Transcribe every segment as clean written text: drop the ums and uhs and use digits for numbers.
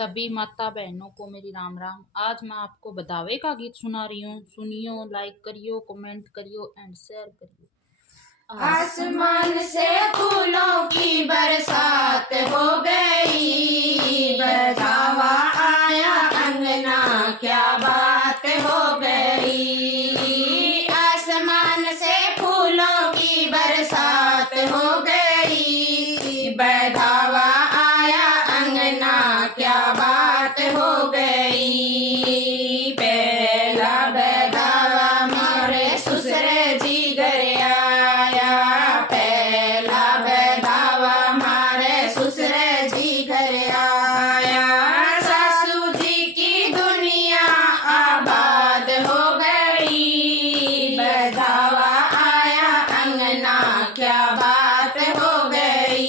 सभी माता बहनों को मेरी राम राम। आज मैं आपको बधावे का गीत सुना रही हूँ। सुनियो, लाइक करियो, कमेंट करियो एंड शेयर करियो। आसमान से फूलों की बरसात हो गई, बधावा आया अंगना क्या बात हो गई। आसमान से फूलों की बरसात हो गई, बधावा आया अंगना क्या बात हो गई। पहला बधावा मोरे ससुरे जी घर आया, पहला बधावा मारे ससुरे जी घर आया। सासू जी की दुनिया आबाद हो गई, बधावा आया अंगना क्या बात हो गई।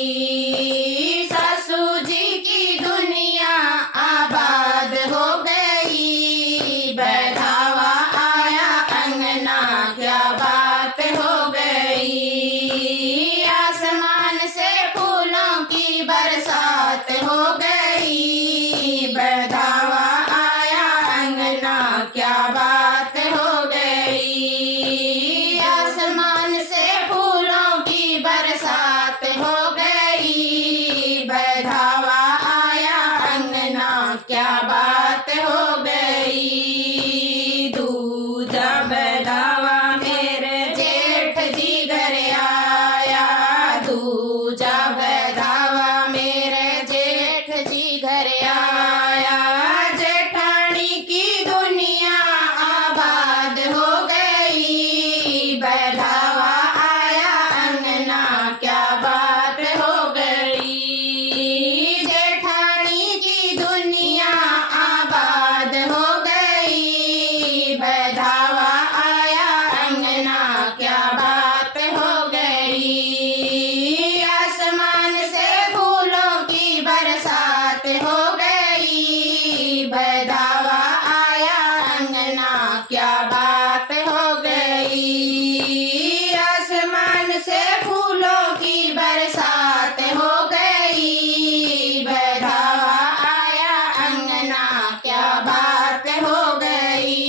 सासू जी की दुनिया आबाद हो गई, बधावा आया अंगना क्या बात हो गई। आसमान से फूलों की बरसात हो गई, बधावा आया अंगना क्या बात हो गई। आसमान से फूलों की बरसात हो गई, बधावा आया अंगना क्या बात हो गई। दूजा बधावा मेरे जेठ जी घर आया, दूजा बधावा मेरे जेठ जी घर आया। जेठानी की दुनिया आबाद हो गई, बधावा आया अंगना क्या बात हो गई। जेठानी की दुनिया आबाद हो गई, बधावा आया अंगना क्या बात हो गई। आसमान से फूलों की बरसात हो गई, बधावा आया अंगना क्या बात हो गई। आसमान से फूलों की बरसात हो गई, बधावा आया अंगना क्या बात हो गई।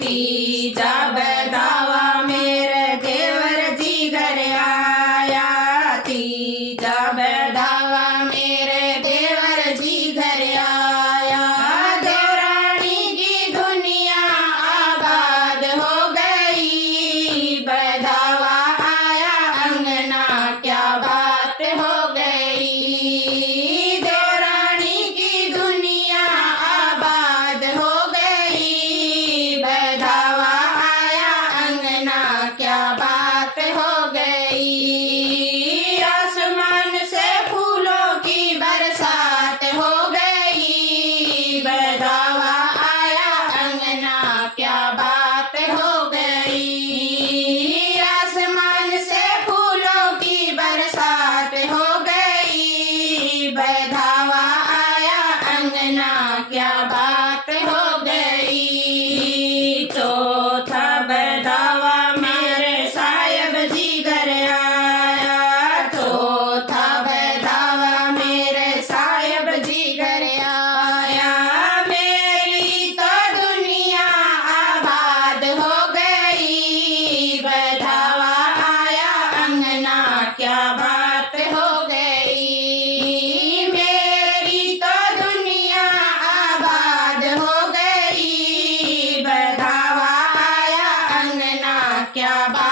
तीजा बधावा मेरे देवर जी घर आया, तीजा बधावा मेरे देवर जी घर आया। देवरानी की दुनिया आबाद हो गई, बधावा आया अंगना क्या बात हो गई। देवरानी की दुनिया आबाद हो गई, बधावा आया अंगना क्या बात हो गई। आसमान से फूलों की बरसात हो गई, बधावा आया अंगना क्या बात हो गई। आसमान से फूलों की बरसात हो गई, बधावा आया अंगना क्या बात हो गई। चौथा बधावा मेरे साहिब जी घर आया, चौथा बधावा मेरे साहिब जी घर आया। मेरी तो दुनिया आबाद हो गई, बधावा आया अंगना क्या बात हो गई। मेरी तो दुनिया आबाद हो गई, बधावा आया अंगना क्या बात